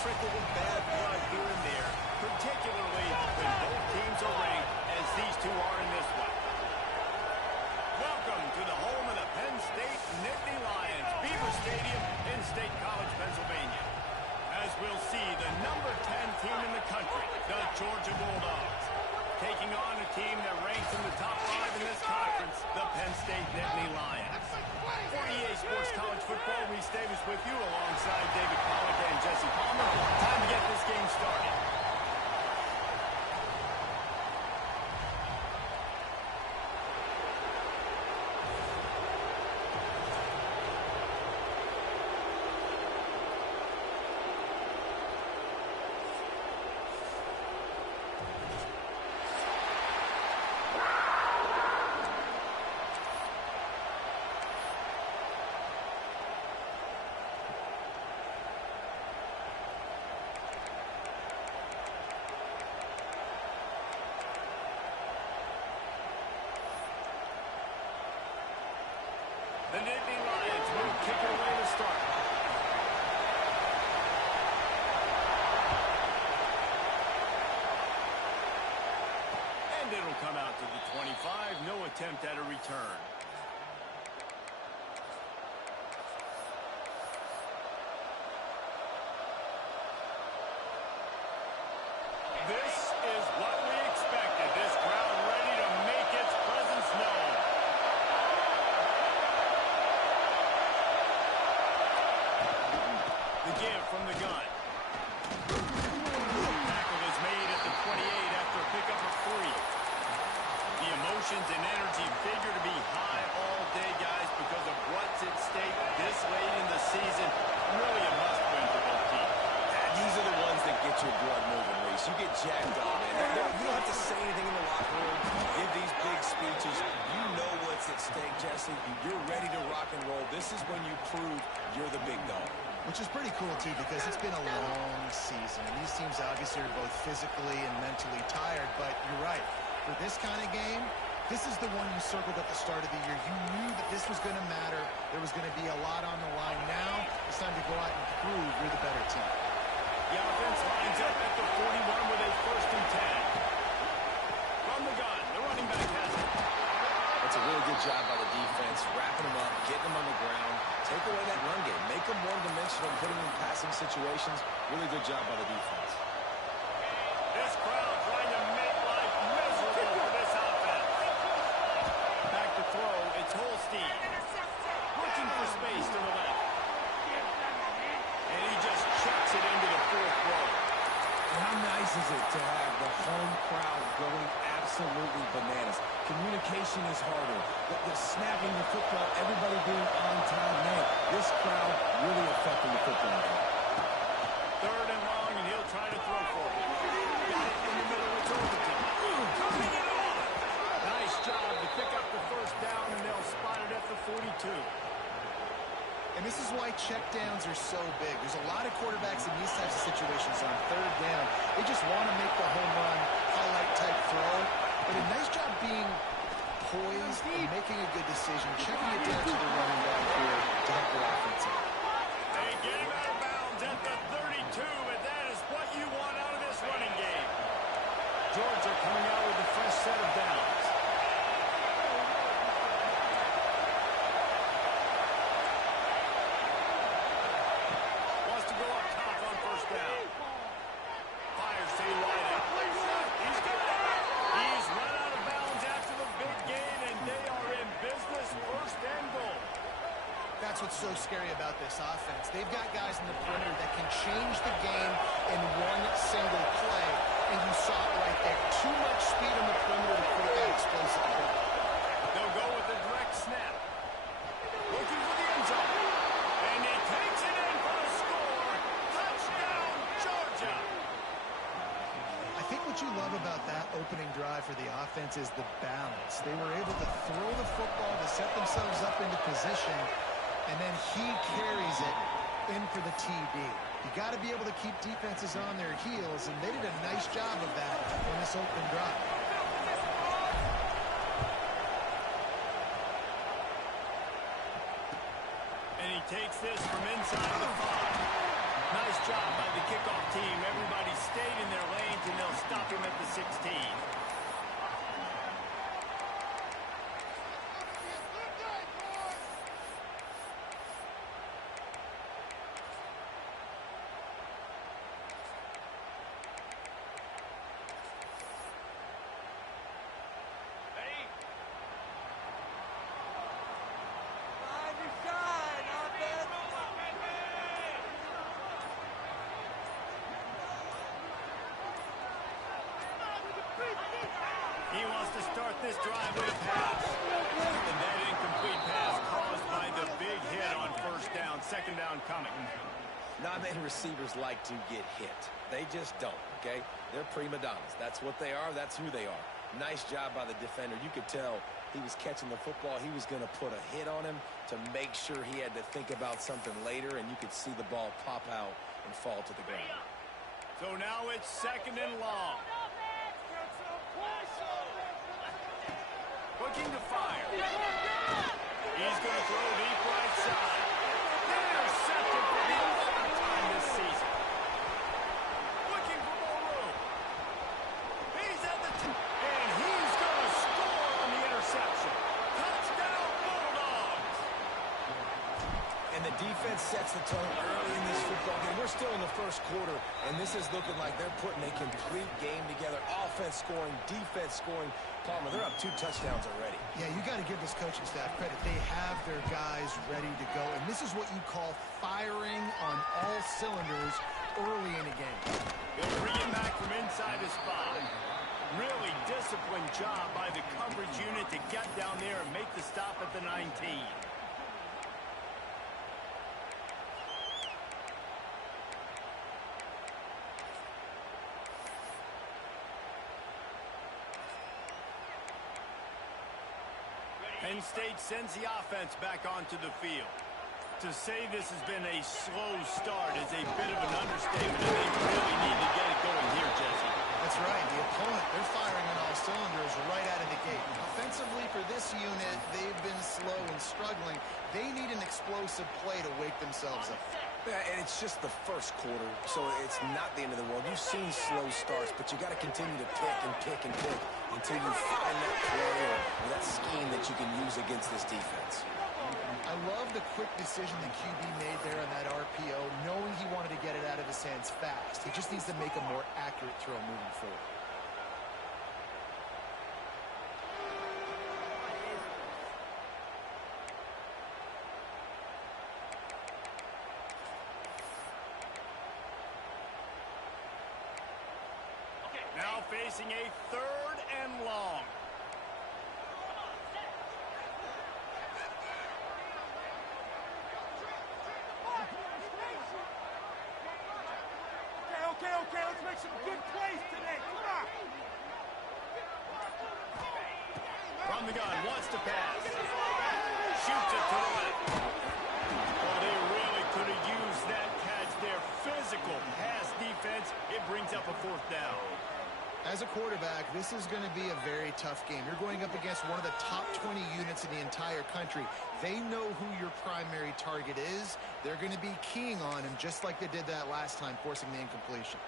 trickle of bad blood here and there, particularly when both teams are ranked as these two are in this one. Welcome to the home of the Penn State Nittany Lions, Beaver Stadium in State College, Pennsylvania. As we'll see, the number 10 team in the country, the Georgia Bulldogs, taking on a team that ranks in the top 5 in this conference, the Penn State Nittany Lions. For EA Sports College Football, Reese Davis with you alongside David Pollack and Jesse Palmer. Time to get this game started. The Nittany Lions will kick it away to start. And it'll come out to the 25. No attempt at a return. This is what we expected. This crowd ready to make its presence known. The give from the gun. Tackle is made at the 28 after a pickup of 3. The emotions and energy figure to be high all day, guys, because of what's at stake this late in the season. Really a must-win for both teams. These are the ones that get your blood moving, Reese. You get jacked up, man. You don't have to say anything in the locker room. Give these big speeches. You know what's at stake, Jesse. You're ready to rock and roll. This is when you prove you're the big dog. Which is pretty cool, too, because it's been a long season. And these teams obviously are both physically and mentally tired. But you're right. For this kind of game, this is the one you circled at the start of the year. You knew that this was going to matter. There was going to be a lot on the line. Now it's time to go out and prove you're the better team. The offense lines up at the 41 with a 1st and 10. From the gun, the running back has it. That's a really good job by the defense, wrapping them up, getting them on the ground. Take away that run game. Make them one-dimensional, put them in passing situations. Really good job by the defense. This crowd trying to make life miserable for this offense. Back to throw, it's Holstein. Looking for space to the left. And he just chucks it into the 4th row. How nice is it to have the home crowd going absolutely bananas? Communication is harder. The snapping the football, everybody being on time. Man, this crowd really affecting the football game. 3rd and long, and he'll try to throw for it. Got it in the middle of Overton. Turning it on. Nice job to pick up the 1st down, and they'll spot it at the 42. And this is why checkdowns are so big. There's a lot of quarterbacks in these types of situations on 3rd down. They just want to make the home run, highlight-type throw. But a nice job being poised and making a good decision, checking it down to the running back here to help their offense out. They get him out of bounds at the 32, and that is what you want out of this running game. Georgia coming out with a fresh set of downs. That's what's so scary about this offense. They've got guys in the perimeter that can change the game in one single play. And you saw it right there. Too much speed on the perimeter to create that explosive play. They'll go with a direct snap. Looking for the end zone. And he takes it in for a score. Touchdown, Georgia. I think what you love about that opening drive for the offense is the balance. They were able to throw the football to set themselves up into position, and then he carries it in for the TD. You got to be able to keep defenses on their heels, and they did a nice job of that on this open drive. And he takes this from inside the 5. Nice job by the kickoff team. Everybody stayed in their lanes, and they'll stop him at the 16. He wants to start this drive with a pass. And that incomplete pass caused by the big hit on first down. Second down coming. Not many receivers like to get hit. They just don't, okay? They're prima donnas. That's what they are. That's who they are. Nice job by the defender. You could tell he was catching the football. He was going to put a hit on him to make sure he had to think about something later, and you could see the ball pop out and fall to the ground. So now it's second and long. Looking to fire. He's going to throw deep right side. Intercepted for the 11th time this season. Looking for more room. He's at the and he's going to score on the interception. Touchdown, Bulldogs. And the defense sets the tone early in this football game. We're still in the first quarter, and this is looking like they're putting a complete game together. Offense scoring, defense scoring. Palmer, they're up 2 touchdowns already. Yeah, you got to give this coaching staff credit. They have their guys ready to go, and this is what you call firing on all cylinders early in a game. They'll bring him back from inside his spot. Really disciplined job by the coverage unit to get down there and make the stop at the 19. Penn State sends the offense back onto the field. To say this has been a slow start is a bit of an understatement, and they really need to get it going here, Jesse. That's right. The opponent, they're firing on all cylinders right out of the gate. Offensively for this unit, they've been slow and struggling. They need an explosive play to wake themselves up. Yeah, and it's just the first quarter, so it's not the end of the world. You've seen slow starts, but you got to continue to pick and pick and pick until you find that play or that scheme that you can use against this defense. I love the quick decision the QB made there on that RPO, knowing he wanted to get it out of his hands fast. He just needs to make a more accurate throw moving forward. Now facing a third and long. Okay, let's make some good plays today. Come on. From the gun, wants to pass. Shoots it to the left. Oh, they really could have used that catch there. Physical pass defense. It brings up a fourth down. As a quarterback, this is going to be a very tough game. You're going up against one of the top 20 units in the entire country. They know who your primary target is. They're going to be keying on him just like they did that last time, forcing the incompletion.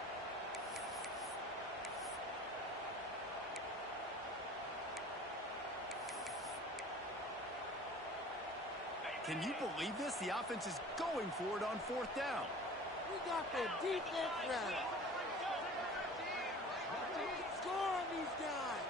Can you believe this? The offense is going for it on fourth down. We got the defense ready. Score on these guys.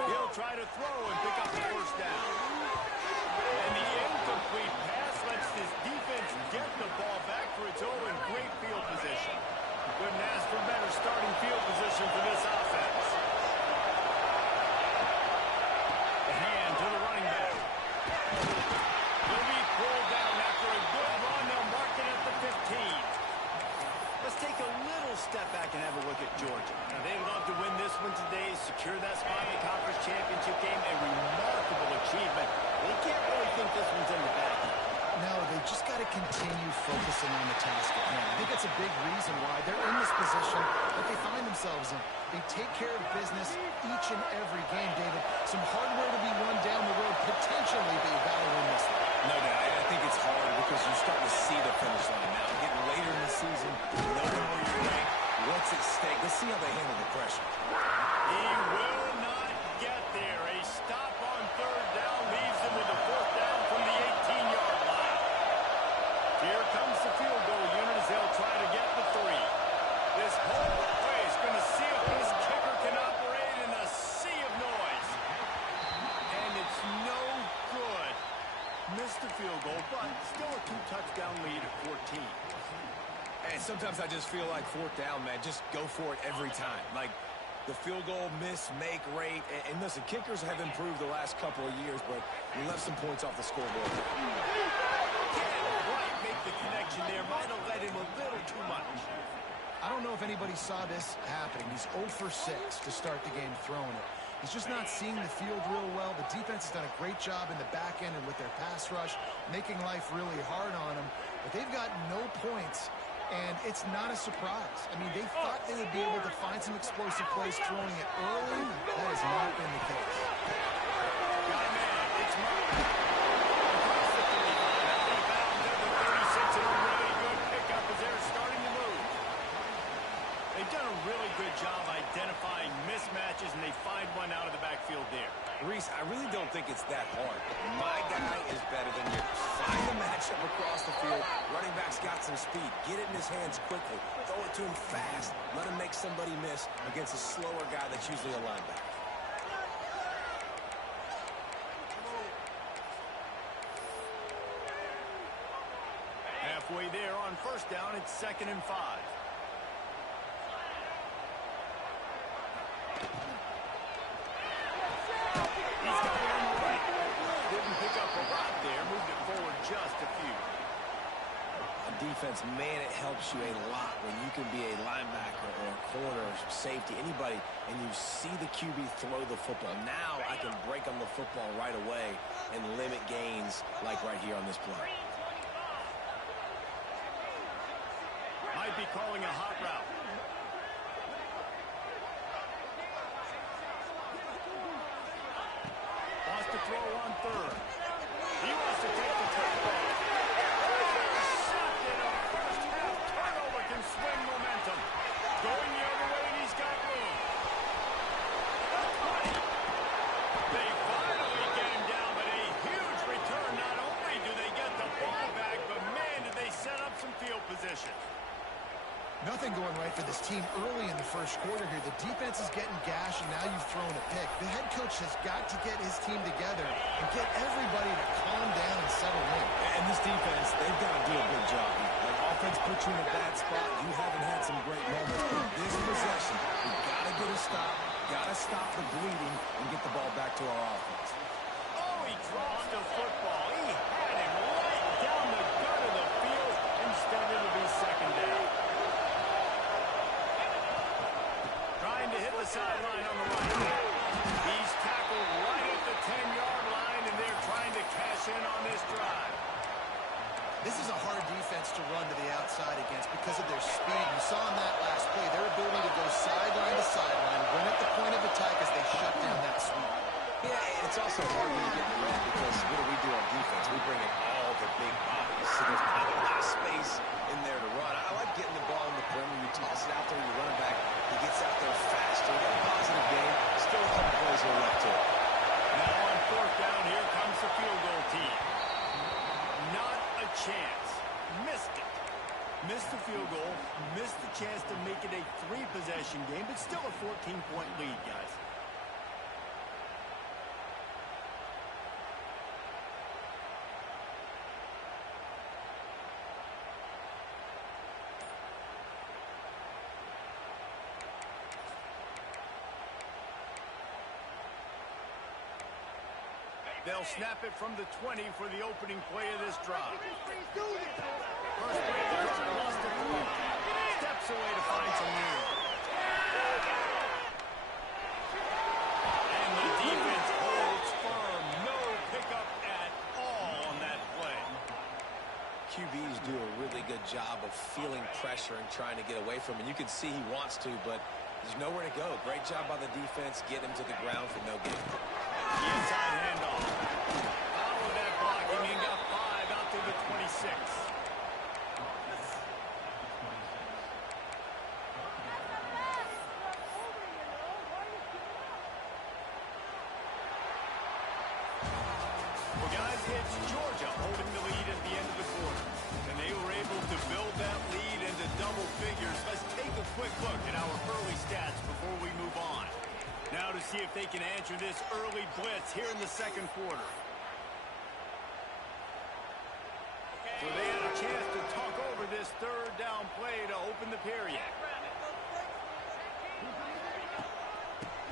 He'll try to throw and pick up the first down. And the incomplete pass lets this defense get the ball back for its own in great field position. Couldn't ask for better starting field position for this offense. The hand to the running back. He'll be pulled down after a good run. They'll mark it at the 15. Let's take a little step back and have a look at Georgia. Now, they'd love to win this one today, secure that spot in the conference championship game. A remarkable achievement. They can't really think this one's in the bag. they just got to continue focusing on the task at hand. I think that's a big reason why they're in this position that they find themselves in. They take care of business each and every game, David. Some hardware to be won down the road, potentially, but you got to win this one. No doubt. I think it's hard because you're starting to see the finish line now. Getting later in the season, knowing where you're ranked, what's at stake. Let's see how they handle the pressure. He will not get there. A stop on third down leaves him with a fourth down from the 18-yard line. Here comes the field goal unit as they'll try to get the 3. This whole play is going to see if this kicker can operate in a sea of noise. And it's no good. Missed the field goal, but still a 2-touchdown lead at 14. And sometimes I just feel like fourth down, man. Just go for it every time. Like the field goal miss-make rate. And listen, kickers have improved the last couple of years, but we left some points off the scoreboard. Can't quite make the connection there. Might have let him a little too much. I don't know if anybody saw this happening. He's 0 for 6 to start the game throwing it. He's just not seeing the field real well. The defense has done a great job in the back end and with their pass rush, making life really hard on him. But they've got no points, and it's not a surprise. I mean, they thought they would be able to find some explosive plays throwing it early. That has not been the case. Got a man. It's Murray. Across the 35. Out of bounds at the 36, and a really good pickup as they're starting to move. They've done a really good job identifying mismatches, and they find one out of the backfield there. Reese, I really don't think it's that hard. My guy is better than yours. Find the matchup across the field. Running back's got some speed. Get it in his hands quickly. Throw it to him fast. Let him make somebody miss against a slower guy that's usually a linebacker. Halfway there on first down, it's 2nd and 5. He's got it on the right. Didn't pick up a lot there. Moved it forward just a few. On defense, man, it helps you a lot when you can be a linebacker or a corner or safety, anybody, and you see the QB throw the football. Now I can break on the football right away and limit gains like right here on this play. Might be calling a hot route. Wants to throw on third. He wants to take the tackle. Intercepted. A first half turnover can swing momentum. Going the other way, and he's got room. The 20. They finally get him down, but a huge return. Not only do they get the ball back, but man, did they set up some field position. Nothing going right for this team early in the first quarter here. The defense is getting gashed, and now you've thrown a pick. The head coach has got to get his team together and get everybody to calm down and settle in. And this defense, they've got to do a good job here. Like offense puts you in a bad spot. You haven't had some great moments. This possession, we've got to get a stop, got to stop the bleeding, and get the ball back to our offense. Oh, he drops the football. He had him right down the gut of the field. Instead, it'll be 2nd down. Trying to hit the sideline on the right. He's tackled right at the 10-yard line, and they're trying to cash in on this drive. This is a hard defense to run to the outside against because of their speed. You saw in that last play their ability to go sideline to sideline, run at the point of attack as they shut down that sweep. Yeah, and it's also hard when you get in the red because what do on defense? We bring in all the big bodies, so there's not a lot of space in there to run. I like getting the ball in the perimeter. You toss it out there, you run it back. He gets out there faster. Got a positive game. Still a couple plays here left to it. Now on 4th down, here comes the field goal team. Not a chance. Missed it. Missed the field goal. Missed the chance to make it a 3-possession game, but still a 14-point lead, guys. They'll snap it from the 20 for the opening play of this drive. First play of the drive, lost the ball. Steps away to find some room. And the defense holds firm. No pickup at all on that play. QBs do a really good job of feeling pressure and trying to get away from it. You can see he wants to, but there's nowhere to go. Great job by the defense, get him to the ground for no gain. The inside handoff. Follow that blocking and got 5 out to the 26. Well, guys, it's Georgia holding the lead at the end of the quarter. And they were able to build that lead into double figures. Let's take a quick look at our early stats before we move on. Now to see if they can answer this early blitz here in the second quarter. So they had a chance to talk over this third down play to open the period.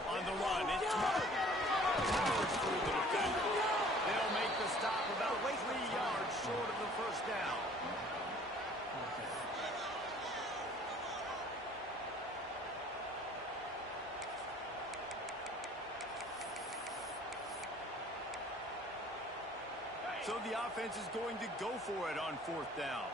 On the run, it's through the defender. They'll make the stop about 3 yards short of the first down. So the offense is going to go for it on 4th down.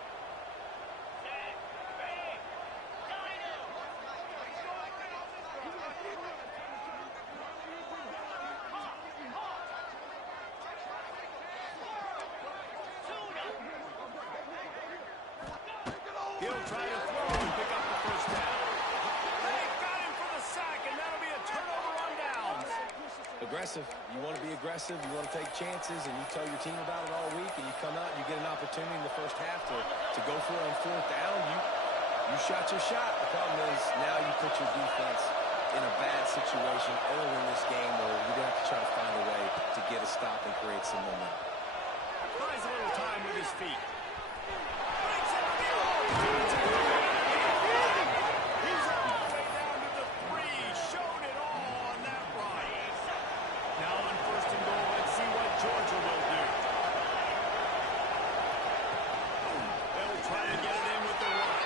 He'll try to throw and pick up the first down. They got him for the sack, and that'll be a turnover on downs. Aggressive. You want to be aggressive. You want to take chances, and you tell your team about it all week, and you come out and you get an opportunity in the first half to go for it on 4th down. You shot your shot. The problem is now you put your defense in a bad situation early in this game where you're going to have to try to find a way to get a stop and create some momentum. Buys a little time with his feet. He's all the way down to the 3. Showed it all on that run. Now on 1st and goal, let's see what Georgia will do. They'll try to get it in with the run.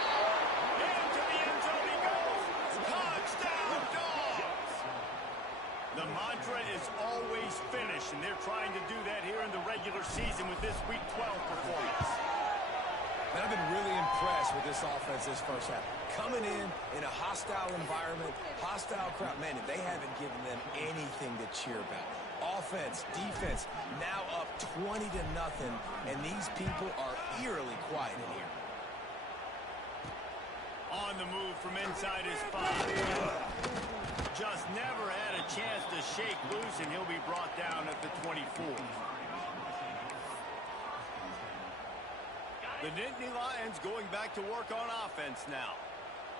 Into the end zone he goes. Touchdown, Dogs! The mantra is always finish, and they're trying to do that here in the regular season with this Week 12 performance. And I've been really impressed with this offense this first half. Coming in a hostile environment, hostile crowd. Man, they haven't given them anything to cheer about. Offense, defense, now up 20-0, and these people are eerily quiet in here. On the move from inside his 5. Just never had a chance to shake loose, and he'll be brought down at the 24. The Nittany Lions going back to work on offense now.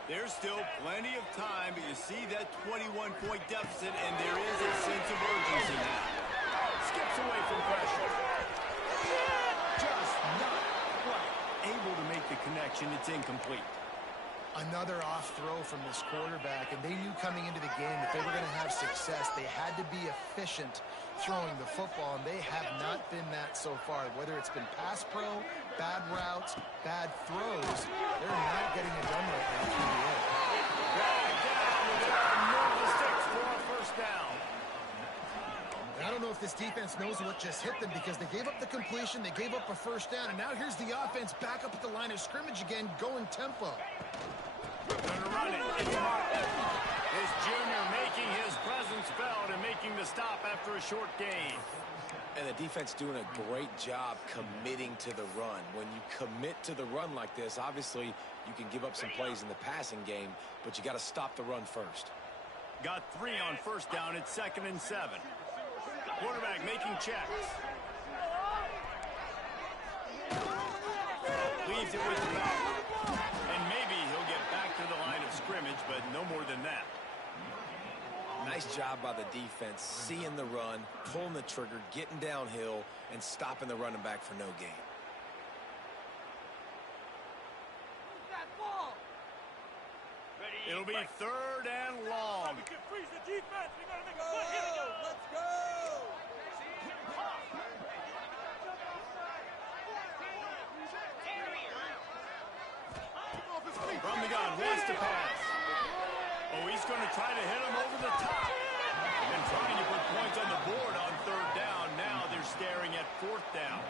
There's still plenty of time, but you see that 21-point deficit, and there is a sense of urgency now. Skips away from pressure. Just not quite able to make the connection. It's incomplete. Another off throw from this quarterback, and they knew coming into the game that they were going to have success. They had to be efficient throwing the football, and they have not been that so far. Whether it's been pass pro, bad routes, bad throws, they're not getting it done right now through the air. Dragged down, and they'll move the sticks for a first down. And I don't know if this defense knows what just hit them, because they gave up the completion, they gave up a first down, and now here's the offense back up at the line of scrimmage again, going tempo. Gonna run it. It's Martin. This junior making his presence felt and making the stop after a short gain. And the defense doing a great job committing to the run. When you commit to the run like this, obviously you can give up some plays in the passing game, but you got to stop the run first. Got 3 on first down. It's 2nd and 7. Quarterback making checks. Leaves it with the back. And maybe he'll get back to the line of scrimmage, but no more than that. Nice job by the defense, seeing the run, pulling the trigger, getting downhill, and stopping the running back for no gain. It'll be 3rd and long. Let's go! From the gun, wants to pass. Oh, he's going to try to hit him over the top. And trying to put points on the board on 3rd down. Now they're staring at 4th down.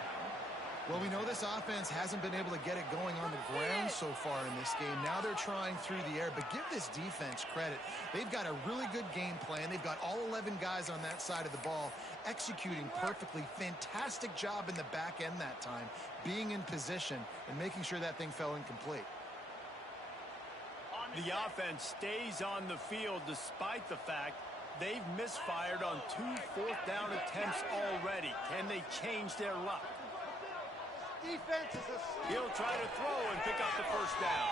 Well, we know this offense hasn't been able to get it going on the ground so far in this game. Now they're trying through the air, but give this defense credit. They've got a really good game plan. They've got all 11 guys on that side of the ball executing perfectly. Fantastic job in the back end that time, being in position and making sure that thing fell incomplete. The offense stays on the field despite the fact they've misfired on 2 fourth-down attempts already. Can they change their luck? Defense is a... He'll try to throw and pick up the first down.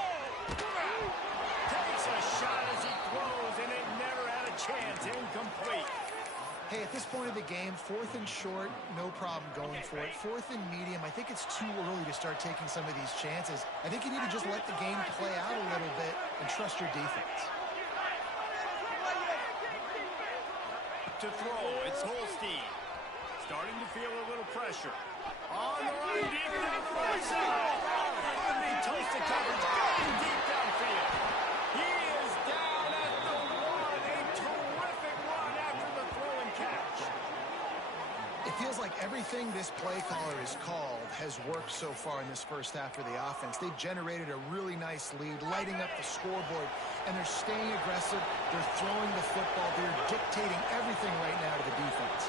Takes a shot as he throws, and it never had a chance. Incomplete. Hey, at this point of the game, 4th and short, no problem going for it. 4th and medium, I think it's too early to start taking some of these chances. I think you need to just let the game play out a little bit and trust your defense. To throw, it's Holstein. Starting to feel a little pressure. On the run, deep down the right side. On the toasted coverage, going deep downfield. He is down at the 1. A terrific run after the throw and catch. It feels like everything this play caller has called has worked so far in this first half for the offense. They've generated a really nice lead, lighting up the scoreboard, and they're staying aggressive. They're throwing the football. They're dictating everything right now to the defense.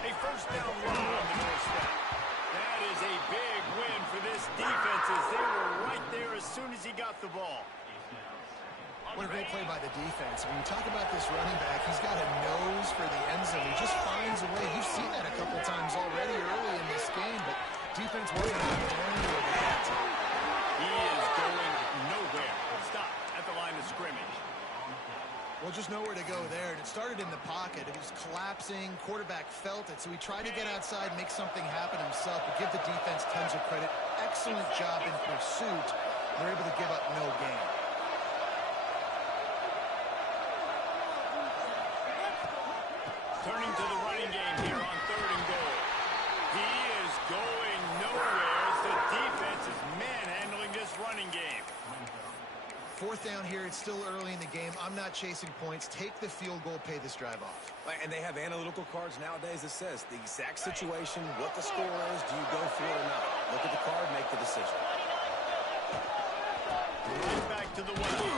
A first down run on the doorstep. That is a big win for this defense as they were right there as soon as he got the ball. What a great play by the defense. When you talk about this running back, he's got a nose for the end zone. He just finds a way. You've seen that a couple times already early in this game, but defense wasn't able to handle it at that time. He is going nowhere. Stop at the line of scrimmage. Well, just nowhere to go there. And it started in the pocket. It was collapsing. Quarterback felt it, so he tried to get outside, make something happen himself, but give the defense tons of credit. Excellent job in pursuit. They're able to give up no gain. Turning to the running game here on 3rd and goal. He is going nowhere as the defense is manhandling this running game. 4th down here. It's still early in the game. I'm not chasing points. Take the field goal, pay this drive off. And they have analytical cards nowadays that says the exact situation, what the score is, do you go for it or not? Look at the card, make the decision. Right back to the well.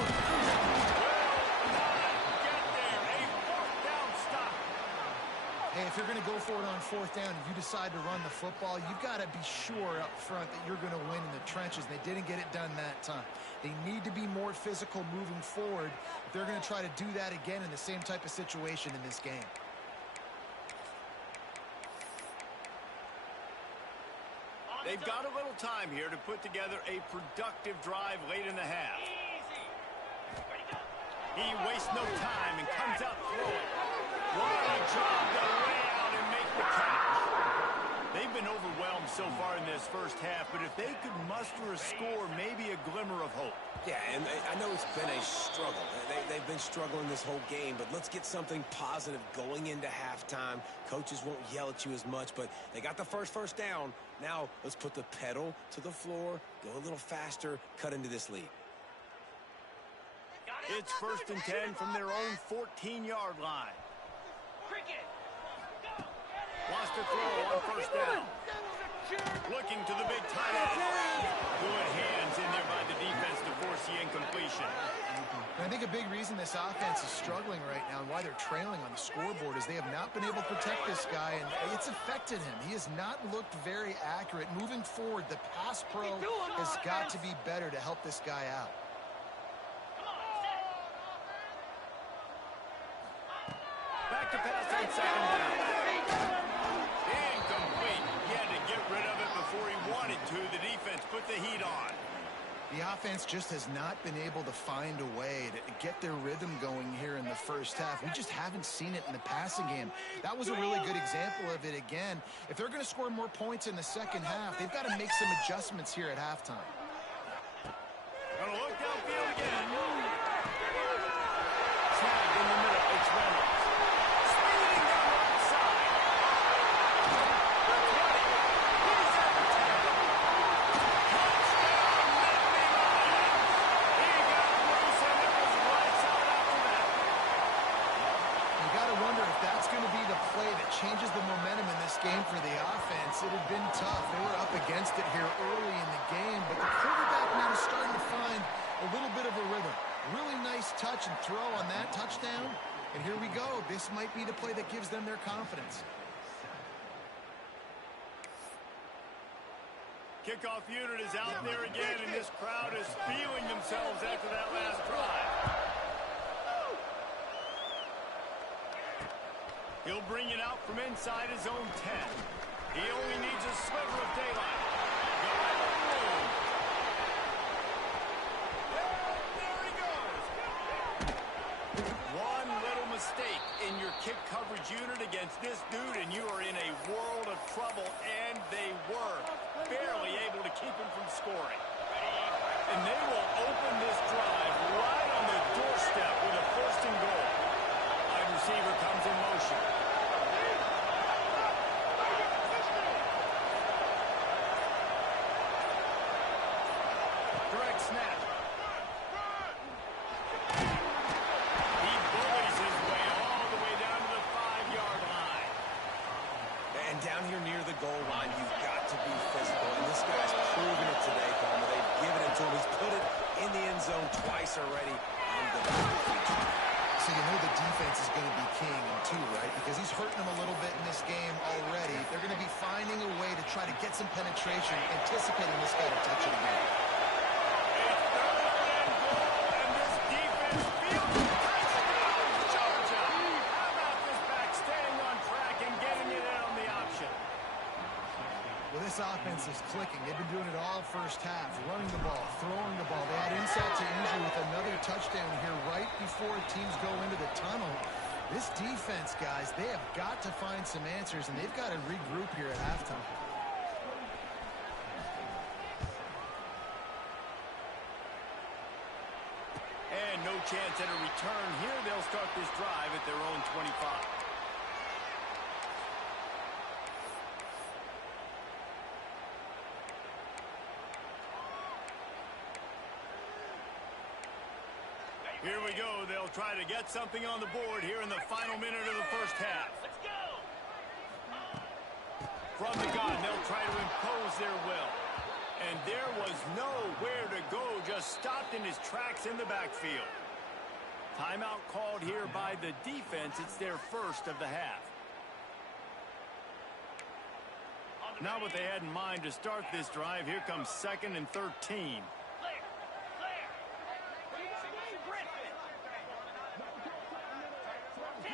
Hey, if you're going to go for it on 4th down and you decide to run the football, you've got to be sure up front that you're going to win in the trenches. They didn't get it done that time. They need to be more physical moving forward if they're going to try to do that again in the same type of situation in this game. They've got a little time here to put together a productive drive late in the half. He wastes no time and comes out throwing. What a job to lay out and make the catch. They've been overwhelmed so far in this first half, but if they could muster a score, maybe a glimmer of hope. Yeah, and I know it's been a struggle. They've been struggling this whole game, but let's get something positive going into halftime. Coaches won't yell at you as much, but they got the first down. Now let's put the pedal to the floor, go a little faster, cut into this lead. It's 1st and 10 from their own 14-yard line. Wants to throw on 1st down. Looking to the big tight end. Good hands in there by the defense to force the incompletion. And I think a big reason this offense is struggling right now and why they're trailing on the scoreboard is they have not been able to protect this guy, and it's affected him. He has not looked very accurate. Moving forward, the pass pro has got to be better to help this guy out. Back to pass on 2nd down. Incomplete. He had to get rid of it before he wanted to. The defense put the heat on. The offense just has not been able to find a way to get their rhythm going here in the first half. We just haven't seen it in the passing game. That was a really good example of it again. If they're going to score more points in the second half, they've got to make some adjustments here at halftime. Gonna look downfield again. Snap in the middle. It's Reynolds. Speeding down the right side. The 20. He's at the 10. Touchdown, Nittany Lions. He got loose and it was lights out after that. You got to wonder if that's going to be the play that changes the momentum in this game for the offense. defense, it had been tough. They were up against it here early in the game, but the quarterback now is starting to find a little bit of a rhythm. Really nice touch and throw on that touchdown. And here we go. This might be the play that gives them their confidence. Kickoff unit is out there again, and this crowd is feeling themselves after that last drive. He'll bring it out from inside his own 10. He only needs a sliver of daylight. There he goes. One little mistake in your kick coverage unit against this dude, and you are in a world of trouble, and they were barely able to keep him from scoring. And they will open this drive right on the doorstep with a first and goal. Wide receiver comes in motion. Direct snap. He bullies his way all the way down to the 5-yard line. And down here near the goal line, you've got to be physical. And this guy's proven it today, Palmer. They've given it to him. He's put it in the end zone twice already. So you know the defense is going to be king too, right? Because he's hurting them a little bit in this game already. They're going to be finding a way to try to get some penetration, anticipating this guy to touch it again. Well, this offense is clicking. They've been doing it all first half, running the ball, throwing the ball. They had insult to injury with another touchdown here right before teams go into the tunnel. This defense, guys, they have got to find some answers, and they've got to regroup here at halftime. And no chance at a return here. They'll start this drive at their own 25. Here we go. They'll try to get something on the board here in the final minute of the first half. Let's go. From the gun, they'll try to impose their will. And there was nowhere to go, just stopped in his tracks in the backfield. Timeout called here by the defense. It's their first of the half. Not what they had in mind to start this drive. Here comes 2nd and 13.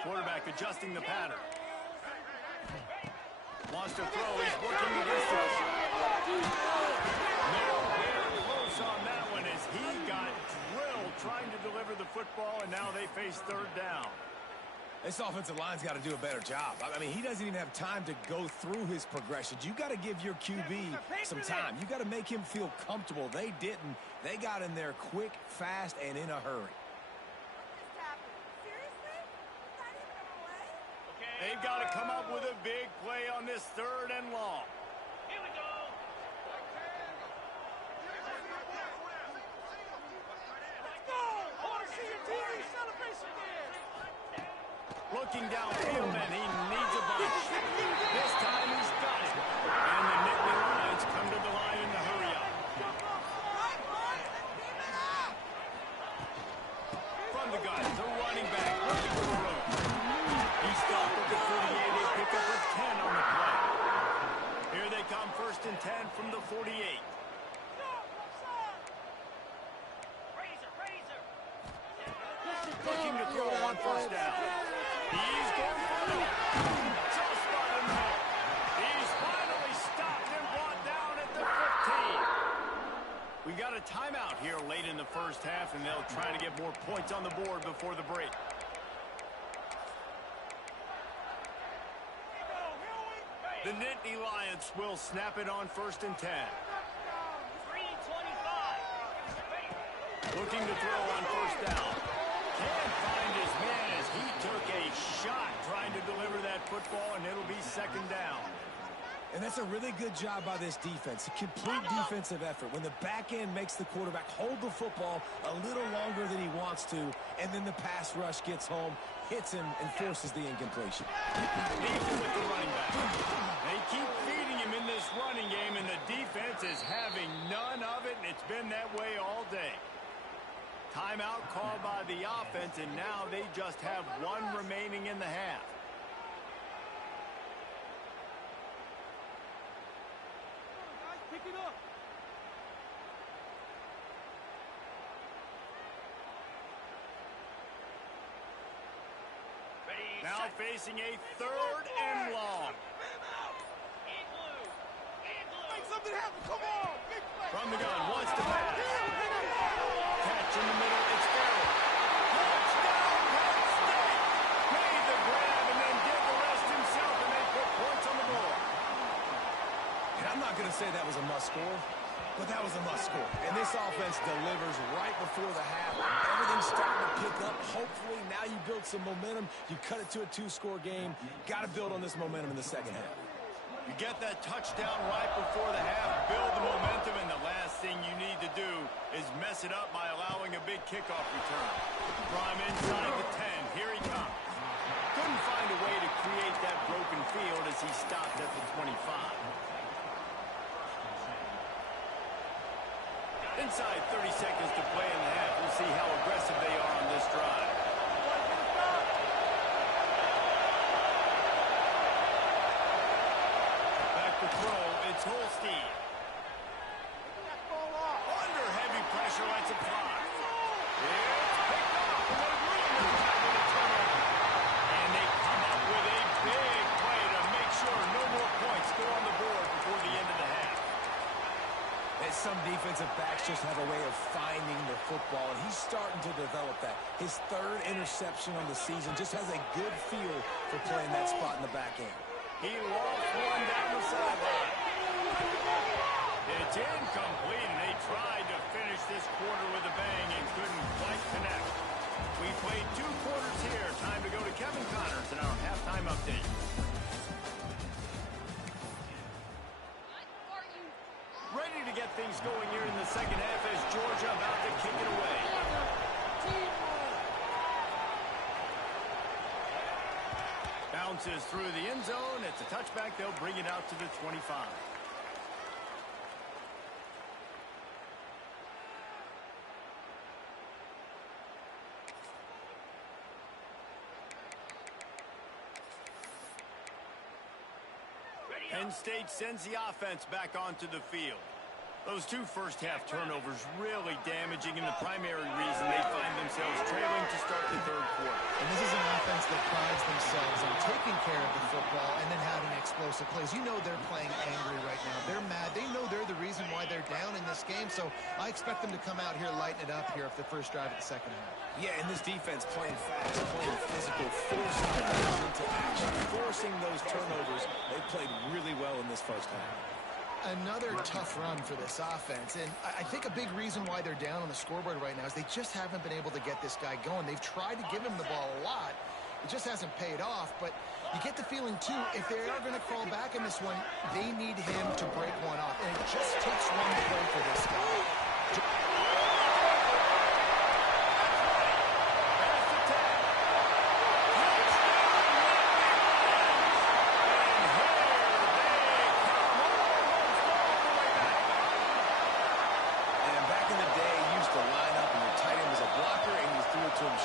Quarterback adjusting the pattern. Wants to throw. He's working the distance. Nowhere close on that one as he got drilled trying to deliver the football, and now they face 3rd down. This offensive line's got to do a better job. I mean, he doesn't even have time to go through his progressions. You got to give your QB some time. You got to make him feel comfortable. They didn't. They got in there quick, fast, and in a hurry. They've got to come up with a big play on this 3rd and long. Here we go. Let's go. I want to see your TV celebration there. Looking downfield, and he needs a bunch. This time he's got it. And the Nittany Lions come to the line in the hurry up. From the gun, the running back looking for the road. He stopped at the 48. They pick up a 10 on the play. Here they come, 1st and 10 from the 48. Looking to throw on 1st down. He's going for it. Just by the middle. He's finally stopped and brought down at the 15. We got a timeout here late in the first half, and they'll try to get more points on the board before the break. The Nittany Lions will snap it on 1st and 10. 3:25. Looking to throw on 1st down. Can't find his man as he took a shot trying to deliver that football, and it'll be 2nd down. And that's a really good job by this defense. A complete defensive effort. When the back end makes the quarterback hold the football a little longer than he wants to, and then the pass rush gets home, hits him, and forces the incompletion. Leaves him with the running back. They keep feeding him running game, and the defense is having none of it, and it's been that way all day. Timeout called by the offense, and now they just have one remaining in the half. Pick it up. Now facing a 3rd and long. Make something happen. Come on. Big play. From the gun, wants to pass. Catch in the middle, it's Farrell. Touchdown, Penn State! Made the grab and then did the rest himself, and they put points on the board. And I'm not going to say that was a must-score, but that was a must-score. And this offense delivers right before the half. Everything's starting to pick up. Hopefully, now you build some momentum. You cut it to a 2-score game. Got to build on this momentum in the second half. You get that touchdown right before the half, build the momentum, and the last thing you need to do is mess it up by allowing a big kickoff return. From inside the 10, here he comes. Couldn't find a way to create that broken field as he stopped at the 25. Inside 30 seconds to play in the half. We'll see how aggressive they are on this drive. To throw, it's Holstein. Under heavy pressure, lets it fly. It's picked off, and they ruin the tackle to turnover. And they come up with a big play to make sure no more points go on the board before the end of the half. And some defensive backs just have a way of finding the football, and he's starting to develop that. His 3rd interception on the season just has a good feel for playing that spot in the back end. He lost one down the sideline. It's incomplete, and they tried to finish this quarter with a bang and couldn't quite connect. We played 2 quarters here. Time to go to Kevin Connors in our halftime update. Ready to get things going here in the second half as Georgia about to kick it away. Bounces through the end zone. It's a touchback. They'll bring it out to the 25. Penn State sends the offense back onto the field. Those 2 first-half turnovers really damaging, and the primary reason they find themselves trailing to start the 3rd quarter. And this is an offense that prides themselves on taking care of the football and then having explosive plays. You know they're playing angry right now. They're mad. They know they're the reason why they're down in this game, so I expect them to come out here, lighten it up here for the first drive of the second half. Yeah, and this defense playing fast, playing physical, forcing the guys into action, forcing those turnovers. They played really well in this first half. Another tough run for this offense, and I think a big reason why they're down on the scoreboard right now is they just haven't been able to get this guy going. They've tried to give him the ball a lot. It just hasn't paid off, but you get the feeling, too, if they are going to crawl back in this one, they need him to break one off, and it just takes one play for this guy.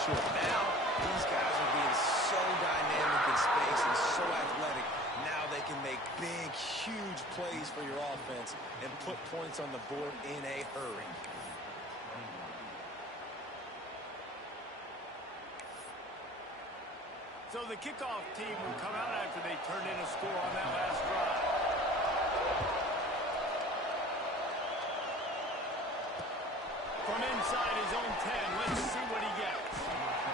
Short. Now, these guys are being so dynamic in space and so athletic. Now they can make big, huge plays for your offense and put points on the board in a hurry. So the kickoff team will come out after they turned in a score on that last drive. From inside his own 10, let's see what he gets.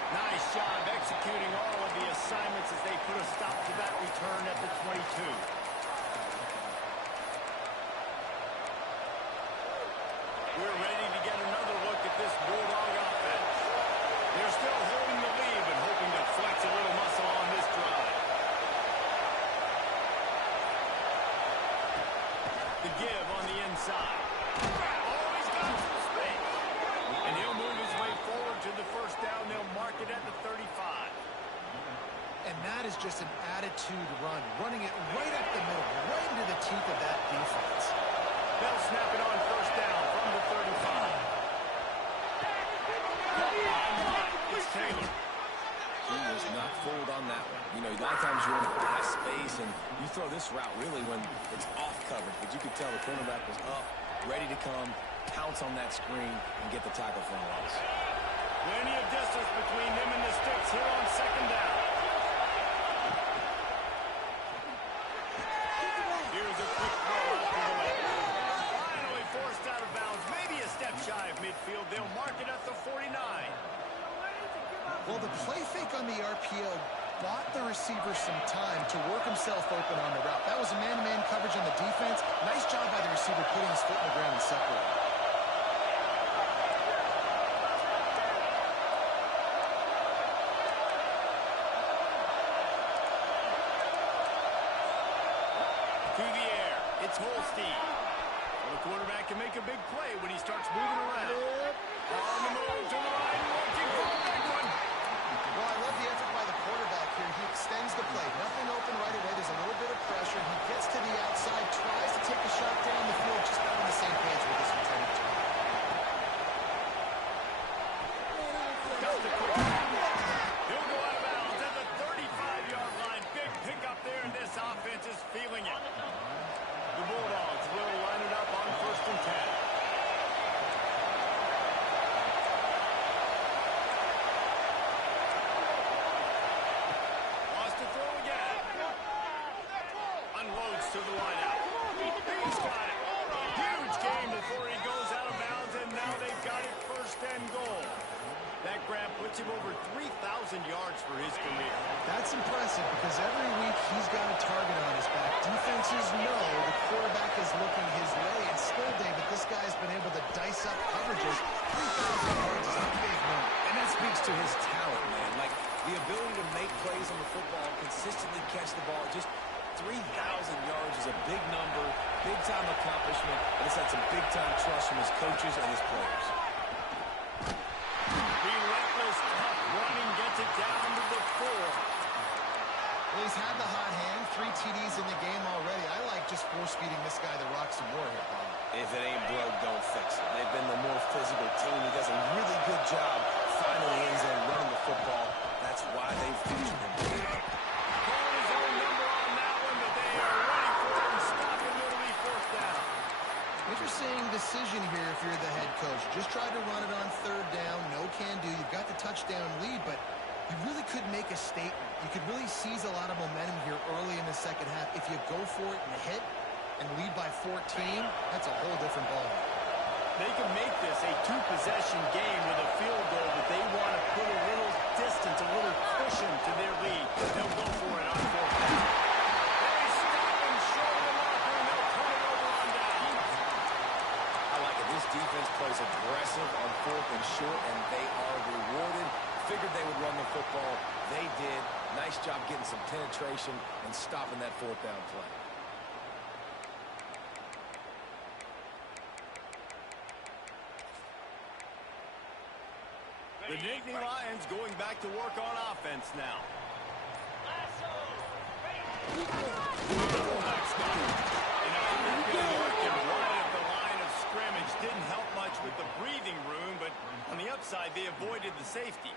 Nice job executing all of the assignments as they put a stop to that return at the 22. We're ready to get another look at this Bulldog offense. They're still holding the lead, but hoping to flex a little muscle on this drive. The give on the inside. Always got some space. And he'll move his way forward to the first down. They'll mark it at the 35. And that is just an attitude run, running it right up the middle, right into the teeth of that defense. snap it on first down from the 35. It's Taylor. He was not fooled on that one. You know, a lot of times you're in a pass space and you throw this route really when it's off coverage. But you could tell the cornerback was up, ready to come, pounce on that screen, and get the tackle for a loss. Plenty of distance between him and the sticks here on second down. Here's a quick throw out to the left. Finally forced out of bounds, maybe a step shy of midfield. They'll mark it at the 49. Well, the play fake on the RPO bought the receiver some time to work himself open on the route. That was a man-to-man coverage on the defense. Nice job by the receiver putting his foot in the ground and separating. To the air, it's Holstein. Well, the quarterback can make a big play when he starts moving around. On the move to the right, looking for a big one. Well, I love the effort by the quarterback here. He extends the play. Nothing open right away. There's a little bit of pressure. He gets to the outside, tries to take a shot down the field, just not on the same page with his intended target. Got the quick snap. He'll go out of bounds at the 35-yard line. Big pickup there, and this offense is feeling it. The Bulldogs will line it up on 1st and 10. To the wideout. He's got it. Huge game before he goes out of bounds, and now they've got it 1st and goal. That grab puts him over 3,000 yards for his career. That's impressive because every week he's got a target on his back. Defenses know the quarterback is looking his way, and still, David, this guy's been able to dice up coverages. 3,000 yards is a big number. And that speaks to his talent, man. Like, the ability to make plays on the football, consistently catch the ball, just 3,000 yards is a big number, big-time accomplishment, and it's had some big-time trust from his coaches and his players. Relentless, tough running gets it down to the 4. Well, he's had the hot hand, 3 TDs in the game already. I like just force-feeding this guy the rock some more here, Paul. If it ain't broke, don't fix it. They've been the more physical team. He does a really good job finding the end zone, running the football. That's why they've featured him. Interesting decision here if you're the head coach. Just tried to run it on 3rd down. No can do. You've got the touchdown lead, but you really could make a statement. You could really seize a lot of momentum here early in the second half. If you go for it and hit and lead by 14, that's a whole different ball. They can make this a 2-possession game with a field goal, but they want to put a little distance, a little cushion to their lead. They'll go for it on 4th down. Defense plays aggressive on 4th and short, and they are rewarded. Figured they would run the football. They did. Nice job getting some penetration and stopping that 4th down play. The Nittany Lions going back to work on offense now. Fullback's got it. And I think they're working right at the line of scrimmage. Didn't help much with the breathing room, but on the upside, they avoided the safety.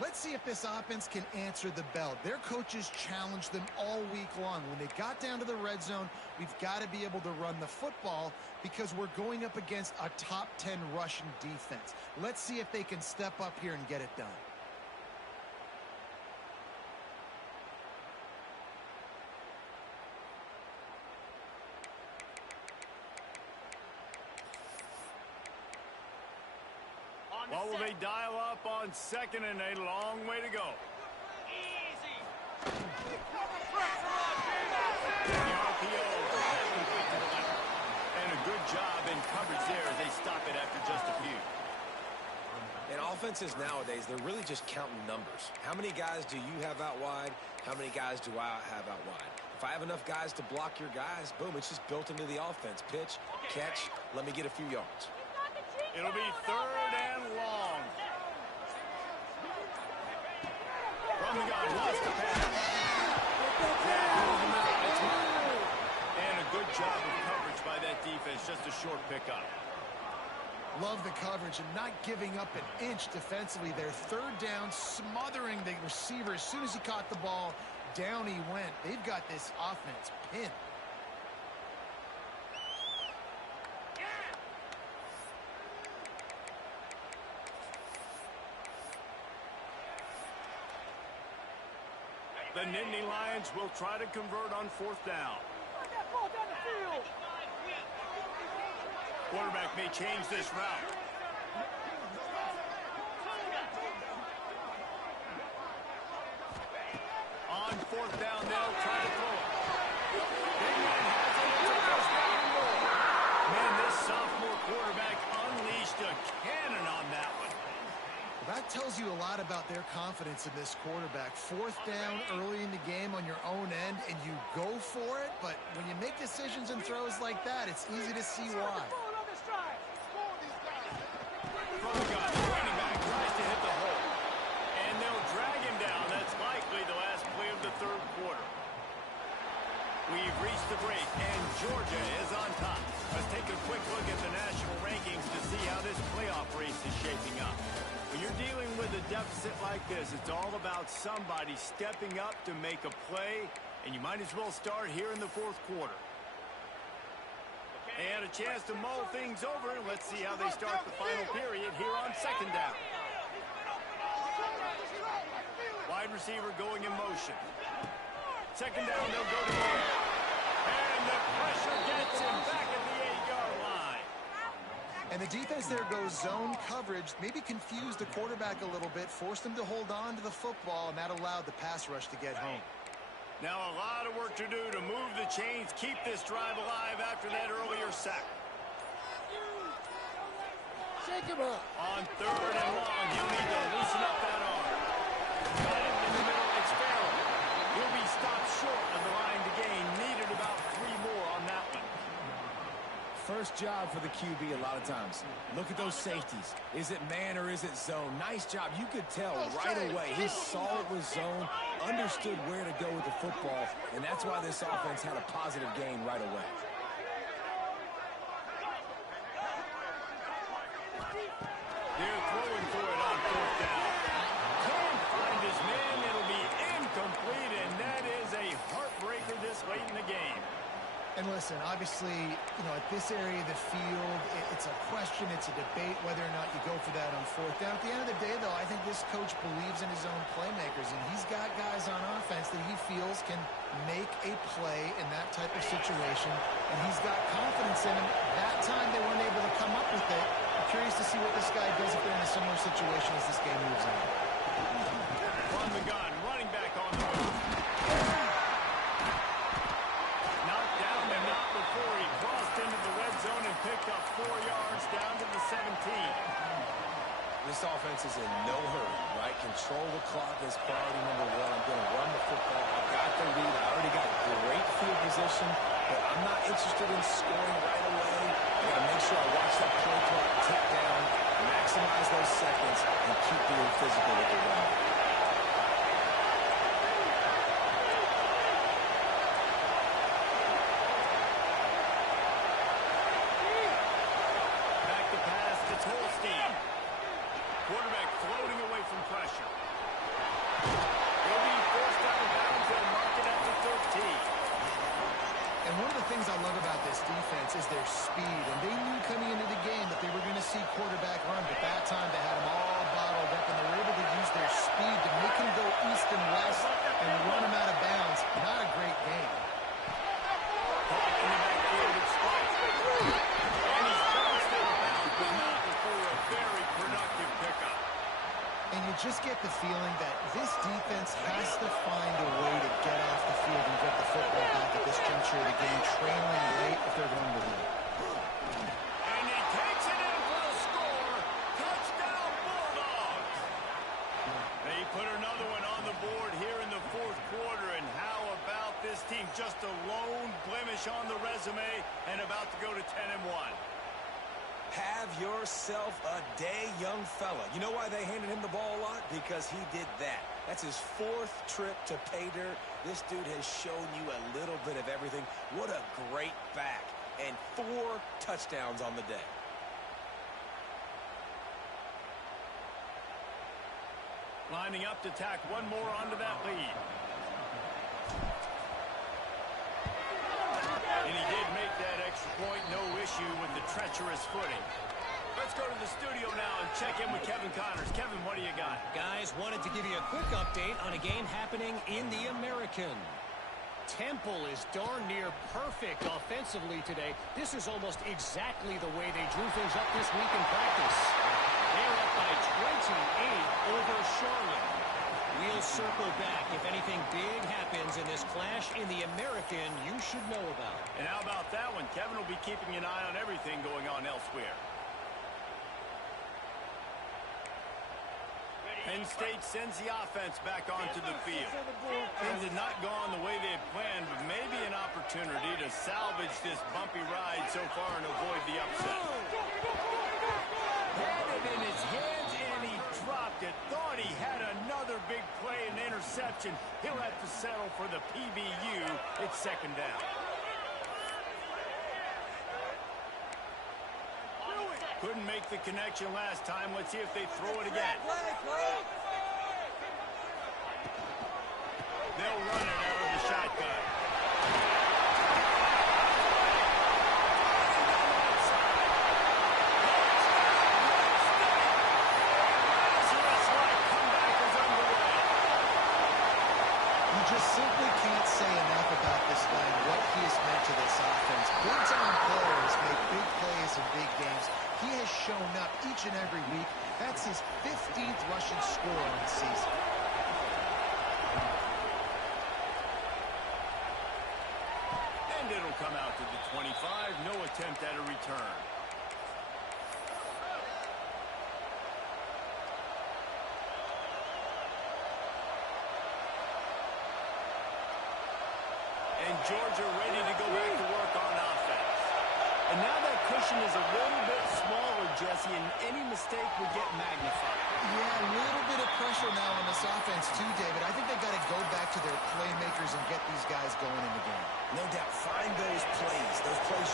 Let's see if this offense can answer the bell. Their coaches challenged them all week long. When they got down to the red zone, we've got to be able to run the football because we're going up against a top 10 Russian defense. Let's see if they can step up here and get it done. What will they dial up on 2nd and a long way to go? Easy. The RPO has been quick to the left. And a good job in coverage there as they stop it after just a few. And offenses nowadays, they're really just counting numbers. How many guys do you have out wide? How many guys do I have out wide? If I have enough guys to block your guys, boom, it's just built into the offense. Pitch, catch, let me get a few yards. It'll be 3rd and long. From the gun, lost the pass. And a good job of coverage by that defense. it's just a short pickup. Love the coverage and not giving up an inch defensively. Their third down, smothering the receiver. As soon as he caught the ball, down he went. They've got this offense pinned. The Nittany Lions will try to convert on fourth down. Run that ball down the field. Quarterback may change this route. On fourth down, they'll try to throw it. Big man has it. It's a first down and more. Man, this sophomore quarterback unleashed a cannon on that one. Well, that tells you a lot about their confidence in this quarterback. Fourth down early in the game on your own end, and you go for it. But when you make decisions and throws like that, it's easy to see why. From the gun, running back tries to hit the hole. And they'll drag him down. That's likely the last play of the third quarter. We've reached the break, and Georgia is on top. Let's take a quick look at the national rankings to see how this playoff race is shaping up. When you're dealing with a deficit like this, it's all about somebody stepping up to make a play, and you might as well start here in the fourth quarter. And a chance to mull things over. Let's see how they start the final period here on second down. Wide receiver going in motion. Second down, they'll go to the air. And the pressure gets him back at the 8-yard line. And the defense there goes zone coverage, maybe confused the quarterback a little bit, forced him to hold on to the football, and that allowed the pass rush to get home. Now a lot of work to do to move the chains, keep this drive alive after that earlier sack. Shake him up. On third and long, he'll need to loosen up that arm. Got it in the middle, it's Farrell. He'll be stopped short of the line to gain. Needed about 3 more on that one. First job for the QB a lot of times. Look at those safeties. Is it man or is it zone? Nice job. You could tell right away. He saw it was zone, understood where to go with the football, and that's why this offense had a positive gain right away. They're throwing for it on fourth down. Can't find his man. It'll be incomplete, and that is a heartbreaker this late in the game. And listen, obviously, at this area of the field, it's a question, it's a debate whether or not you go for that on fourth down. At the end of the day, though, I think this coach believes in his own playmakers, and he's got guys on offense that he feels can make a play in that type of situation, and he's got confidence in him. That time they weren't able to come up with it. I'm curious to see what this guy does if they're in a similar situation as this game moves on. From the gun, running back on the move. Knocked down, but not before he crossed into the red zone and picked up 4 yards down to the 17. This offense is in no hurry, right? Control the clock is priority number 1. I'm going to run the football. I've got the lead. I already got great field position, but I'm not interested in scoring right away. I got to make sure I watch that play clock tick down, maximize those seconds, and keep being physical with the run. Back to pass to Tolstein. Quarterback floating away from pressure. He'll be forced out of bounds. They'll mark it at the 13. And one of the things I love about this defense is their speed. And they knew coming into the game that they were going to see quarterback run. But that time they had them all bottled up, and they were able to use their speed to make him go east and west and run him out of bounds. Not a great game. Caught in the backfield, it's spiked. And he's bounced out of bounds, but not before a very productive pickup. And you just get the feeling that this defense has to find a way to get off the field and get the football back at this juncture of the game, trailing late if they're going to win. And he takes it in for the score. Touchdown, Bulldogs. They put another one on the board here in the fourth quarter. And how about this team? Just a lone blemish on the resume and about to go to 10-1. Have yourself a day, young fella. You know why they handed him the ball a lot? Because he did that. That's his 4th trip to pay dirt. This dude has shown you a little bit of everything. What a great back. and 4 touchdowns on the day. Lining up to tack one more onto that lead. And he did make that extra point, no issue with the treacherous footing. Let's go to the studio now and check in with Kevin Connors. Kevin, what do you got? Guys, wanted to give you a quick update on a game happening in the American. Temple is darn near perfect offensively today. This is almost exactly the way they drew things up this week in practice. They're up by 28 over Charlotte. We'll circle back if anything big happens in this clash in the American you should know about. And how about that one? Kevin will be keeping an eye on everything going on elsewhere. Penn State sends the offense back onto the field. Things had not gone the way they had planned, but maybe an opportunity to salvage this bumpy ride so far and avoid the upset. Had it in his hands, and he dropped it. Thought he had another big play and interception. He'll have to settle for the PBU. It's second down. Couldn't make the connection last time. Let's see if they throw it again. They'll run it out of the shotgun. You just simply can't say enough about this guy and what he has meant to this offense. Big-time players make big plays in big games. He has shown up each and every week. That's his 15th rushing score on the season. And it'll come out to the 25. No attempt at a return. And Georgia ready to go back to work on offense. And now that cushion is a little bit smaller, Jesse, and any mistake would get magnified. Yeah, a little bit of pressure now on this offense too, David. I think they got to go back to their playmakers and get these guys going in the game. No doubt, find those plays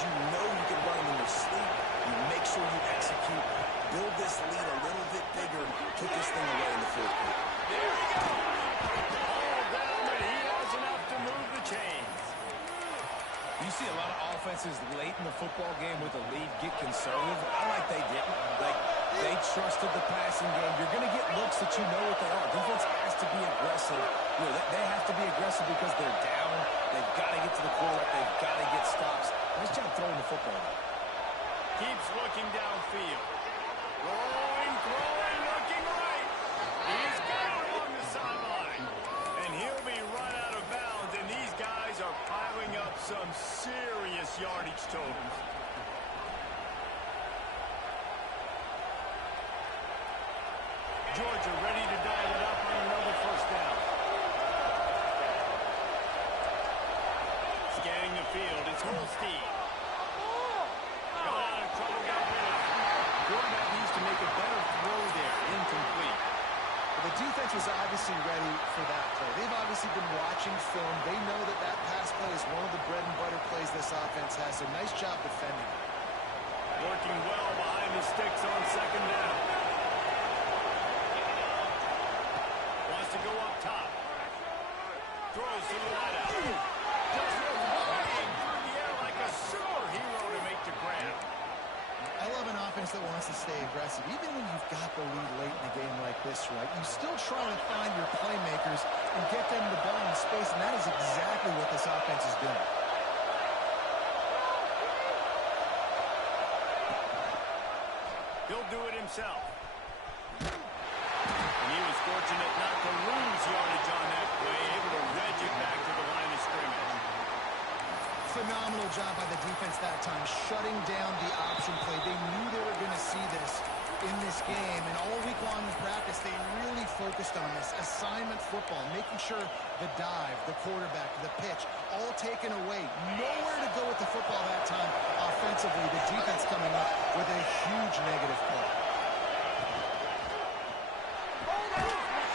you know you can run them in your sleep. You make sure you execute. Build this lead a little bit bigger. Put this thing away in the fourth quarter. There we go. All down, but he has enough to move the chains. You see a lot of offenses late in the football game with a lead get conservative. I like they didn't. Like, they trusted the passing game. You're going to get looks that you know what they are. Defense has to be aggressive. You know, they have to be aggressive because they're down. They've got to get to the quarterback. They've got to get stops. Nice job throwing the football. Keeps looking downfield. Throwing, looking right. He's got it along the sideline. And he'll be run out of bounds, and these guys are piling up some serious yardage totals. Georgia ready to dial it up on another first down. Scanning the field, it's Holstein. Got out of trouble, got rid of it. Quarterback needs to make a better throw there. Incomplete. Well, the defense was obviously ready for that play. They've obviously been watching film. They know that that pass play is one of the bread and butter plays this offense has. So nice job defending. Working well behind the sticks on second down. Wants to go up top. Throws to the wideout. Just flying through the air like a superhero to make the grab. I love an offense that wants to stay aggressive. Even when you've got the lead late in a game like this, right, you still try to find your playmakers and get them the ball in space, and that is exactly what this offense is doing. He'll do it himself. And he was fortunate not to lose yardage on that play, able to wedge it back to the line of scrimmage. Phenomenal job by the defense that time, shutting down the option play. They knew they were going to see this in this game, and all week long in practice, they really focused on this assignment football, making sure the dive, the quarterback, the pitch, all taken away. Nowhere to go with the football that time offensively. The defense coming up with a huge negative play.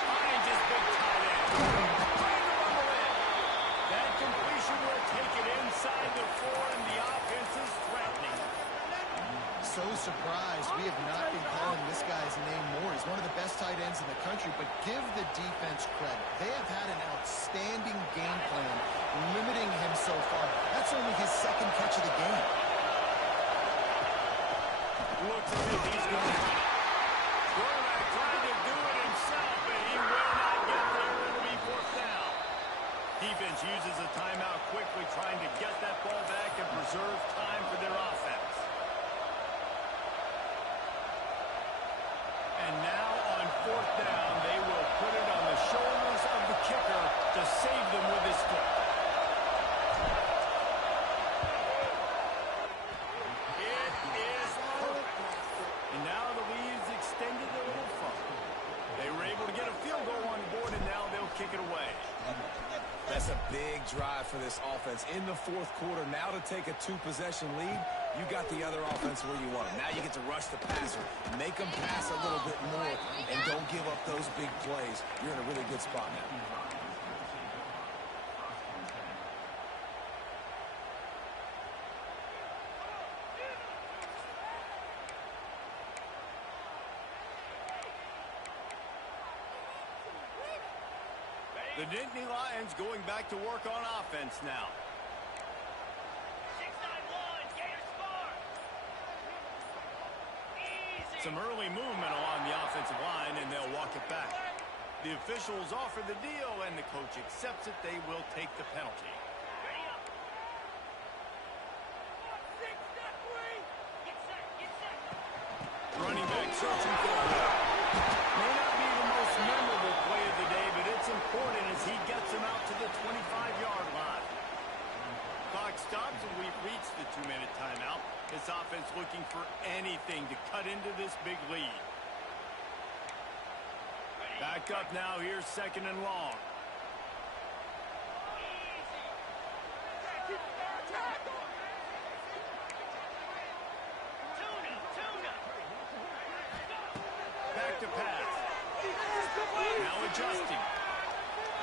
Finds his big tight end. Trying to rumble in. That completion will take it inside the 4, and the offense is so surprised we have not been calling this guy's name more. He's one of the best tight ends in the country, but give the defense credit. They have had an outstanding game plan limiting him so far. That's only his second catch of the game. Looks as if he's going to quarterback trying to do it himself, and he will not get there. It'll be fourth down. Defense uses a timeout quickly, trying to get that ball back and preserve time for their offense. And now on fourth down, they will put it on the shoulders of the kicker to save them with his foot. It is perfect. And now the lead's extended a little further. They were able to get a field goal on the board, and now they'll kick it away. That's a big drive for this offense in the fourth quarter. Now to take a two-possession lead, you got the other offense where you want them. Now you get to rush the passer, make them pass a little bit more, and don't give up those big plays. You're in a really good spot now. The Nittany Lions going back to work on offense now. 6-9-1, Gators score. Easy. Some early movement along the offensive line, and they'll walk it back. The officials offer the deal, and the coach accepts it. They will take the penalty. Ready up. 6-3. Get set, get set. Running back searching for it. May not be the most memorable play of the day, but it's important as he gets him out to the 25-yard line. Clock stops, and we've reached the 2-minute timeout. This offense looking for anything to cut into this big lead. Back up now. Here's second and long. Back to pass. Now adjusting.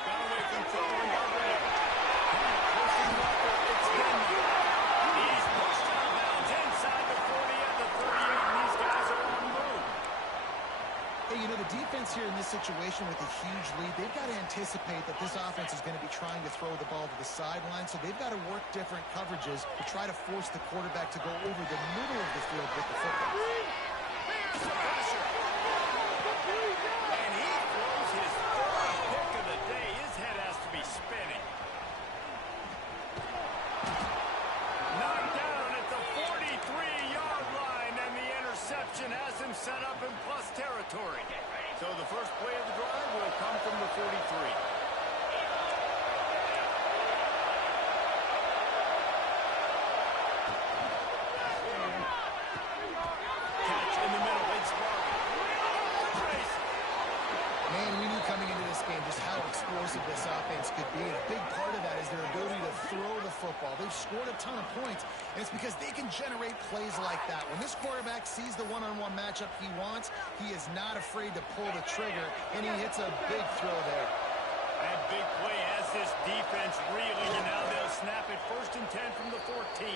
Got away from trouble and over there. Pushing Walker. It's Denver. He's pushed out of bounds inside the 40 at the 38, and these guys are on the move. Hey, you know, the defense here in this situation with a huge lead, they've got to anticipate that this offense is going to be trying to throw the ball to the sideline, so they've got to work different coverages to try to force the quarterback to go over the middle of the field with the football. Here's the pressure. And he throws his third pick of the day. His head has to be spinning. Knocked down at the 43-yard line, and the interception has him set up in plus territory. So the first play of the drive will come from the 43. Catch in the middle. It's Barber. Man, we knew coming into this game just how explosive this offense could be, and a big part of that is their ability to throw the football. They've scored a ton of points, and it's because they can generate plays like that. When this quarterback sees the one-on-one matchup he wants, he is not afraid to pull the trigger, and he hits a big throw there. That big play has this defense reeling, and now they'll snap it 1st and 10 from the 14.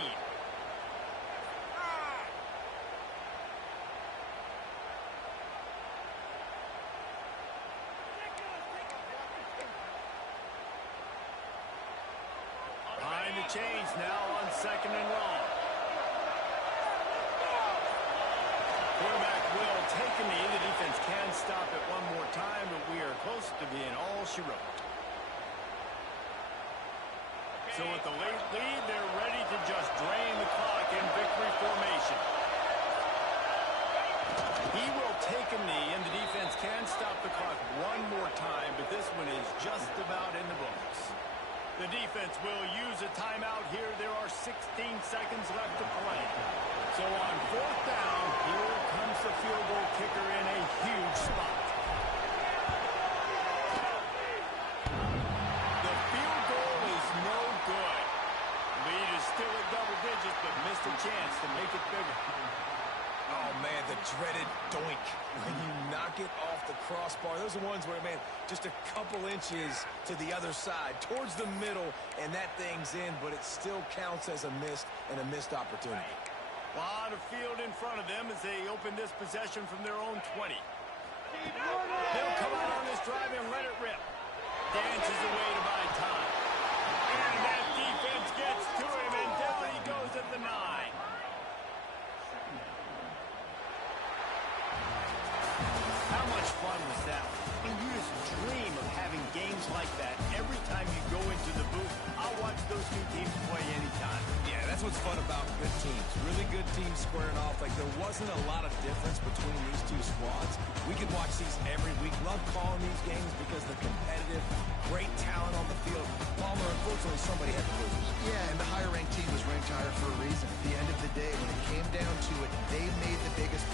Behind the chains now on 2nd and long. Quarterback will take a knee. The defense can stop it one more time, but we are close to being all she wrote. So with the late lead, they're ready to just drain the clock in victory formation. He will take a knee, and the defense can stop the clock one more time, but this one is just about in the books. The defense will use a timeout here. There are 16 seconds left to play. So on 4th down, here comes the field goal kicker in a huge spot. The field goal is no good. Lead is still at double digits, but missed a chance to make it bigger. Oh, man, the dreaded doink. When you knock it off the crossbar, those are ones where, man, just a couple inches to the other side, towards the middle, and that thing's in, but it still counts as a missed opportunity. A lot of field in front of them as they open this possession from their own 20. They'll come out on this drive and let it rip. Dances away to buy time. And that defense gets to him, and down he goes at the 9. How much fun was that? I mean, you just dream of having games like that every time you go into the booth. I'll watch those two teams play anytime. Yeah, that's what's fun about good teams. Really good teams squaring off. Like, there wasn't a lot of difference between these two squads. We could watch these every week. Love calling these games because they're competitive. Great talent on the field. Palmer, unfortunately, somebody had to lose. Yeah, and the higher-ranked team was ranked higher for a reason. At the end of the day, when it came down to it, they made the biggest